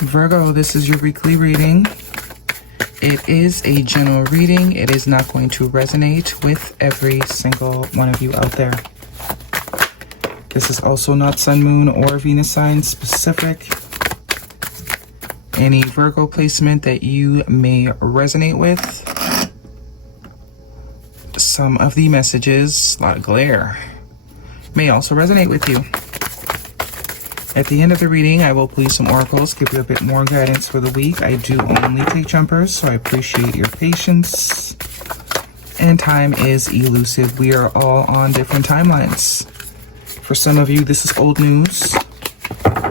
Virgo, this is your weekly reading. It is a general reading. It is not going to resonate with every single one of you out there. This is also not Sun, Moon, or Venus sign specific. Any Virgo placement that you may resonate with. Some of the messages, a lot of glare, may also resonate with you. At the end of the reading, I will pull you some oracles, give you a bit more guidance for the week. I do only take jumpers, so I appreciate your patience. And time is elusive. We are all on different timelines. For some of you, this is old news.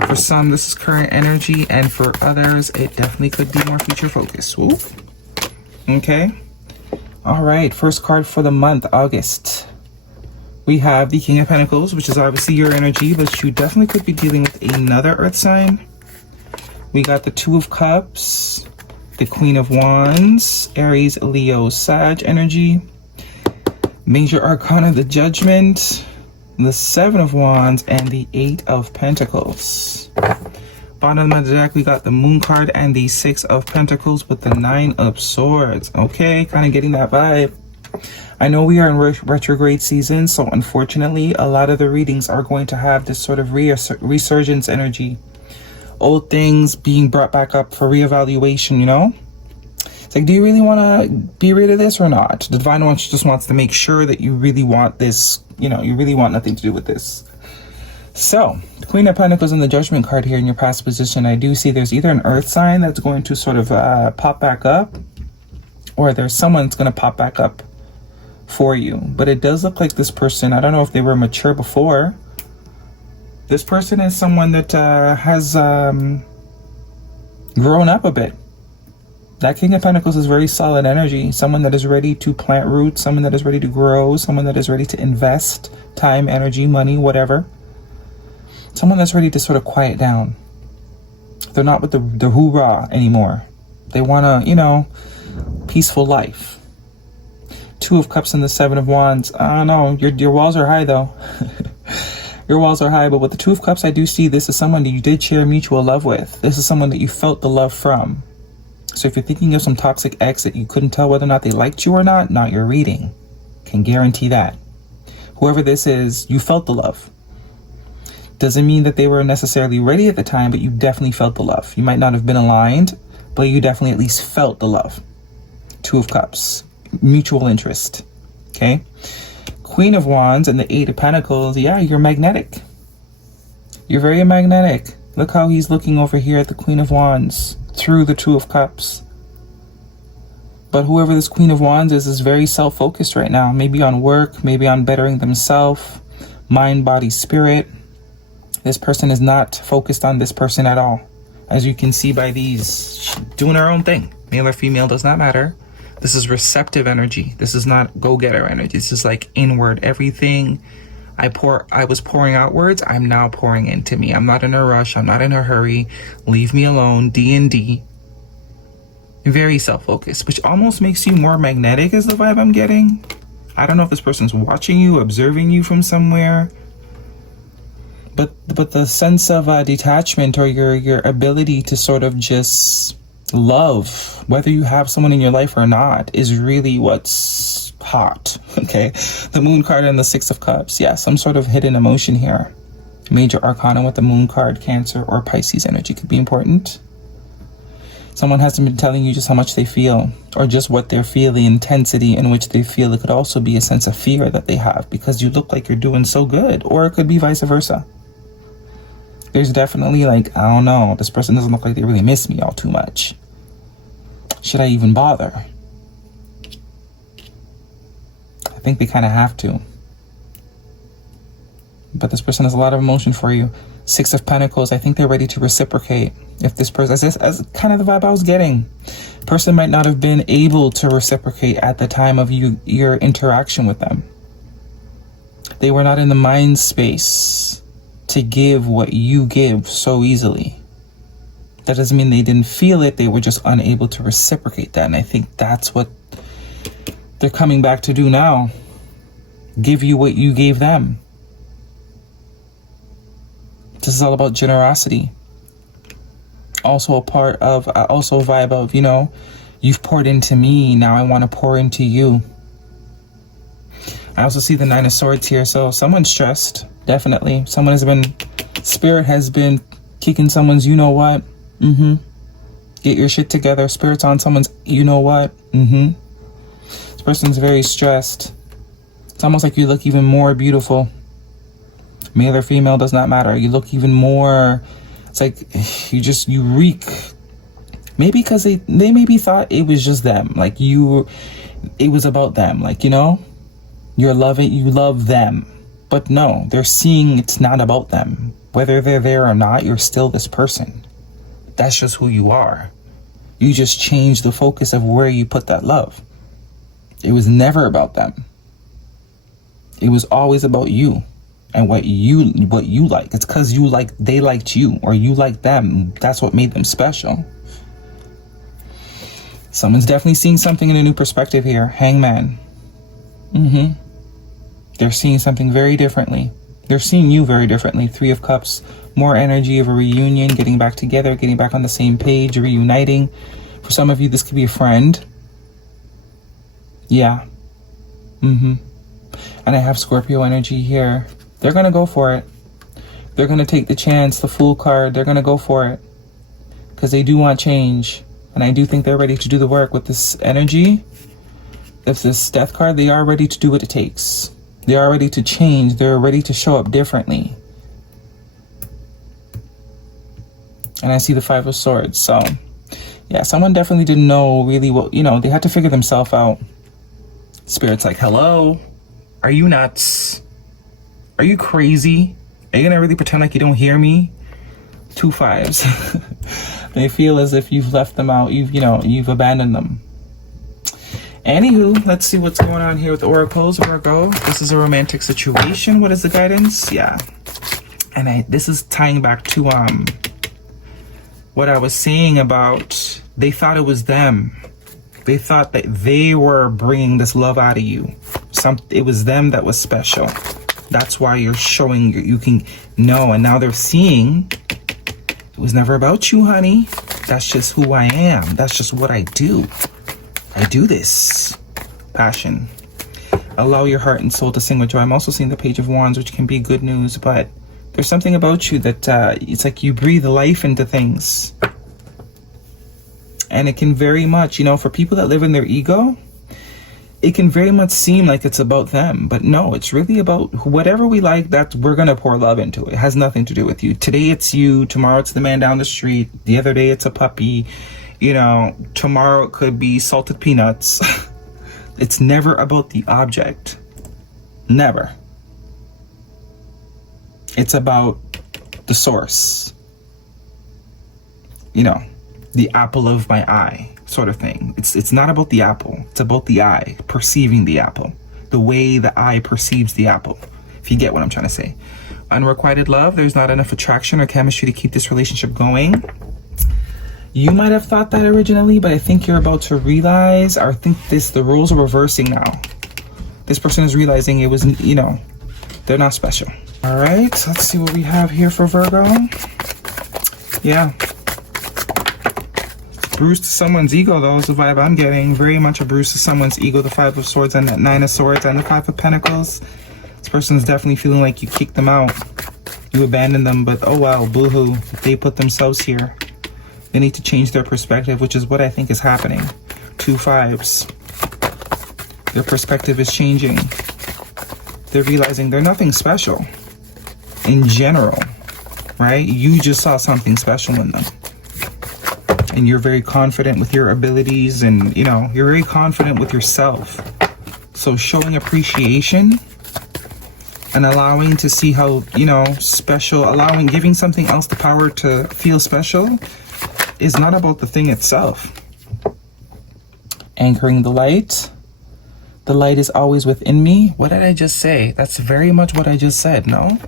For some, this is current energy. And for others, it definitely could be more future focused. Woo. Okay. All right. First card for the month, August. We have the King of Pentacles, which is obviously your energy, but you definitely could be dealing with another earth sign. We got the Two of Cups, the Queen of Wands, Aries, Leo, Sag energy. Major Arcana, the Judgment, the Seven of Wands, and the Eight of Pentacles. Bottom of the deck, we got the Moon card and the Six of Pentacles with the Nine of Swords. Okay, kind of getting that vibe. I know we are in retrograde season, so unfortunately, a lot of the readings are going to have this sort of resurgence energy. Old things being brought back up for reevaluation, you know? It's like, do you really want to be rid of this or not? The Divine One just wants to make sure that you really want this, you know, you really want nothing to do with this. So, the Queen of Pentacles and the Judgment card here in your past position, I do see there's either an earth sign that's going to sort of pop back up, or there's someone that's going to pop back up for you. But it does look like this person, I don't know if they were mature before. This person is someone that has grown up a bit. That King of Pentacles is very solid energy. Someone that is ready to plant roots, someone that is ready to grow, someone that is ready to invest time, energy, money, whatever. Someone that's ready to sort of quiet down. They're not with the hoorah anymore. They want to, you know, peaceful life. Two of Cups and the Seven of Wands. I don't know. Your walls are high, though. Your walls are high. But with the Two of Cups, I do see this is someone that you did share mutual love with. This is someone that you felt the love from. So if you're thinking of some toxic ex that you couldn't tell whether or not they liked you or not your reading. Can guarantee that. Whoever this is, you felt the love. Doesn't mean that they were necessarily ready at the time, but you definitely felt the love. You might not have been aligned, but you definitely at least felt the love. Two of Cups. Mutual interest. Okay. Queen of Wands and the Eight of Pentacles. Yeah, you're magnetic. You're very magnetic. Look how he's looking over here at the Queen of Wands through the Two of Cups. But whoever this Queen of Wands is very self-focused right now. Maybe on work, maybe on bettering themselves, mind, body, spirit. This person is not focused on this person at all. As you can see by these, doing her own thing. Male or female does not matter. This is receptive energy. This is not go-getter energy. This is like inward. Everything I was pouring outwards, I'm now pouring into me. I'm not in a rush. I'm not in a hurry. Leave me alone. D&D. Very self-focused, which almost makes you more magnetic is the vibe I'm getting. I don't know if this person's watching you, observing you from somewhere. But the sense of detachment or your ability to sort of just love, whether you have someone in your life or not, is really what's hot. Okay, the Moon card and the Six of Cups. Yeah, some sort of hidden emotion here. Major Arcana with the Moon card, Cancer or Pisces energy could be important. Someone hasn't been telling you just how much they feel, or just what they're feeling, the intensity in which they feel. It could also be a sense of fear that they have because you look like you're doing so good, or it could be vice versa. There's definitely like, I don't know, this person doesn't look like they really miss me all too much. Should I even bother? I think they kind of have to. But this person has a lot of emotion for you. Six of Pentacles, I think they're ready to reciprocate. If this person, as kind of the vibe I was getting. Person might not have been able to reciprocate at the time of your interaction with them. They were not in the mind space to give what you give so easily. That doesn't mean they didn't feel it. They were just unable to reciprocate that. And I think that's what they're coming back to do now. Give you what you gave them. This is all about generosity. Also a part of, also a vibe of, you know, you've poured into me, now I want to pour into you. I also see the 9 of Swords here, so someone's stressed, definitely. Someone has been, Spirit has been kicking someone's you know what. Get your shit together. Spirit's on someone's you know what. This person's very stressed. It's almost like you look even more beautiful. Male or female, does not matter. You look even more, it's like you reek. Maybe because they maybe thought it was just them. Like it was about them. Like, you know, you love them. But no, they're seeing it's not about them. Whether they're there or not, you're still this person. That's just who you are. You just change the focus of where you put that love. It was never about them. It was always about you and what you like. It's because they liked you, or you liked them. That's what made them special. Someone's definitely seeing something in a new perspective here. Hangman. They're seeing something very differently. They're seeing you very differently. 3 of Cups. More energy of a reunion, getting back together, getting back on the same page, reuniting. For some of you, this could be a friend. Yeah. And I have Scorpio energy here. They're going to go for it. They're going to take the chance, the Fool card. They're going to go for it. Because they do want change. And I do think they're ready to do the work with this energy. If this Death card, they are ready to do what it takes. They are ready to change. They're ready to show up differently. And I see the 5 of Swords. So, yeah, someone definitely didn't know really what, you know, they had to figure themselves out. Spirit's like, hello? Are you nuts? Are you crazy? Are you going to really pretend like you don't hear me? 2 5s. They feel as if you've left them out. You've abandoned them. Anywho, let's see what's going on here with the oracles, Virgo. This is a romantic situation. What is the guidance? Yeah. And this is tying back to what I was saying about they thought it was them. They thought that they were bringing this love out of you. It was them that was special. That's why you're showing you can know. And now they're seeing it was never about you, honey. That's just who I am. That's just what I do. I do this. Passion. Allow your heart and soul to sing with joy. I'm also seeing the Page of Wands, which can be good news, but there's something about you that it's like you breathe life into things. And it can very much, for people that live in their ego, it can very much seem like it's about them. But no, it's really about whatever we like, that we're going to pour love into. It has nothing to do with you. Today it's you. Tomorrow it's the man down the street. The other day it's a puppy. Tomorrow it could be salted peanuts. It's never about the object. Never. It's about the source. The apple of my eye sort of thing. It's not about the apple. It's about the eye, perceiving the apple. The way the eye perceives the apple. If you get what I'm trying to say. Unrequited love. There's not enough attraction or chemistry to keep this relationship going. You might have thought that originally, but I think you're about to realize, or I think the roles are reversing now. This person is realizing it was, they're not special. All right, let's see what we have here for Virgo. Yeah. Bruise to someone's ego, though, is the vibe I'm getting. Very much a bruise to someone's ego, the 5 of Swords and that 9 of Swords and the 5 of Pentacles. This person's definitely feeling like you kicked them out. You abandoned them, but oh well, boo-hoo. They put themselves here. They need to change their perspective, which is what I think is happening. 2 5s. Their perspective is changing. They're realizing they're nothing special. In general, right? You just saw something special in them. And you're very confident with your abilities and, you're very confident with yourself. So showing appreciation and allowing to see how, special, giving something else the power to feel special is not about the thing itself. Anchoring the light. The light is always within me. What did I just say? That's very much what I just said, no?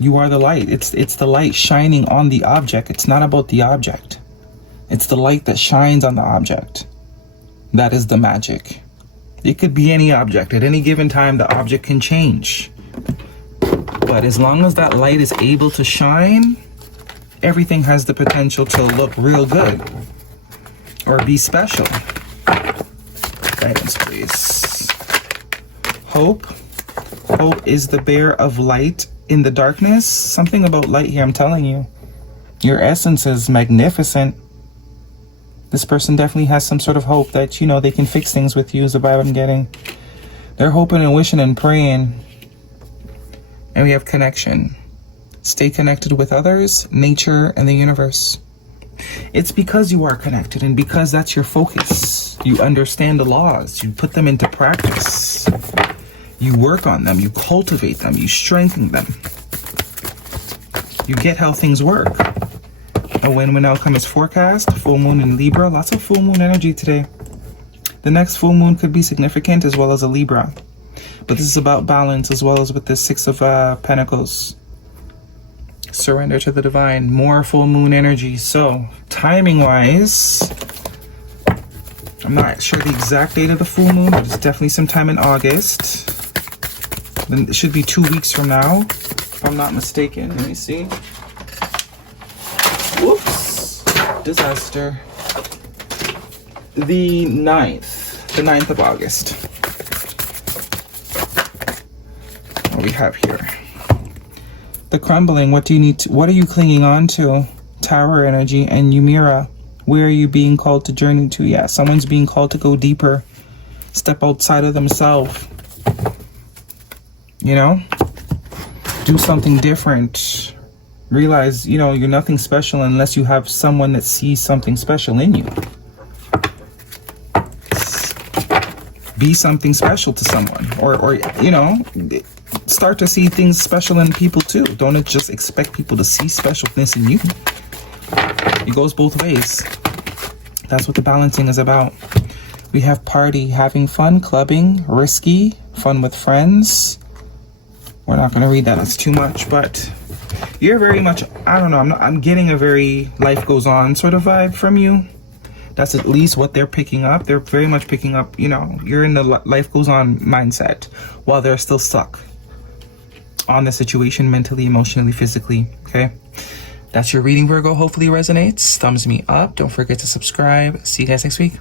You are the light. It's the light shining on the object. It's not about the object. It's the light that shines on the object. That is the magic. It could be any object. At any given time, the object can change. But as long as that light is able to shine, everything has the potential to look real good or be special. Guidance, please. Hope. Hope is the bearer of light in the darkness. Something about light here, I'm telling you. Your essence is magnificent. This person definitely has some sort of hope that, you know, they can fix things with you is the vibe I'm getting. They're hoping and wishing and praying. And we have connection. Stay connected with others, nature, and the universe. It's because you are connected and because that's your focus. You understand the laws. You put them into practice. You work on them. You cultivate them. You strengthen them. You get how things work. A win-win outcome is forecast. Full moon in Libra. Lots of full moon energy today. The next full moon could be significant as well as a Libra. But this is about balance as well as with the Six of Pentacles. Surrender to the divine. More full moon energy. So, timing-wise, I'm not sure the exact date of the full moon, but it's definitely sometime in August. Then it should be 2 weeks from now, if I'm not mistaken. Let me see. Whoops. Disaster. The 9th of August. What we have here. The crumbling, what are you clinging on to? Tower energy and Ymira. Where are you being called to journey to? Yeah, someone's being called to go deeper. Step outside of themselves. You know? Do something different. Realize, you know, you're nothing special unless you have someone that sees something special in you. Be something special to someone. Or you know, start to see things special in people too. Don't just expect people to see specialness in you. It goes both ways. That's what the balancing is about. We have party, having fun, clubbing, risky, fun with friends. We're not going to read that. That's too much. But you're very much, I don't know, I'm getting a very life goes on sort of vibe from you. That's at least what they're picking up. They're very much picking up, you know, you're in the life goes on mindset while they're still stuck on the situation mentally, emotionally, physically. Okay, that's your reading, Virgo. Hopefully it resonates. Thumbs me up. Don't forget to subscribe. See you guys next week.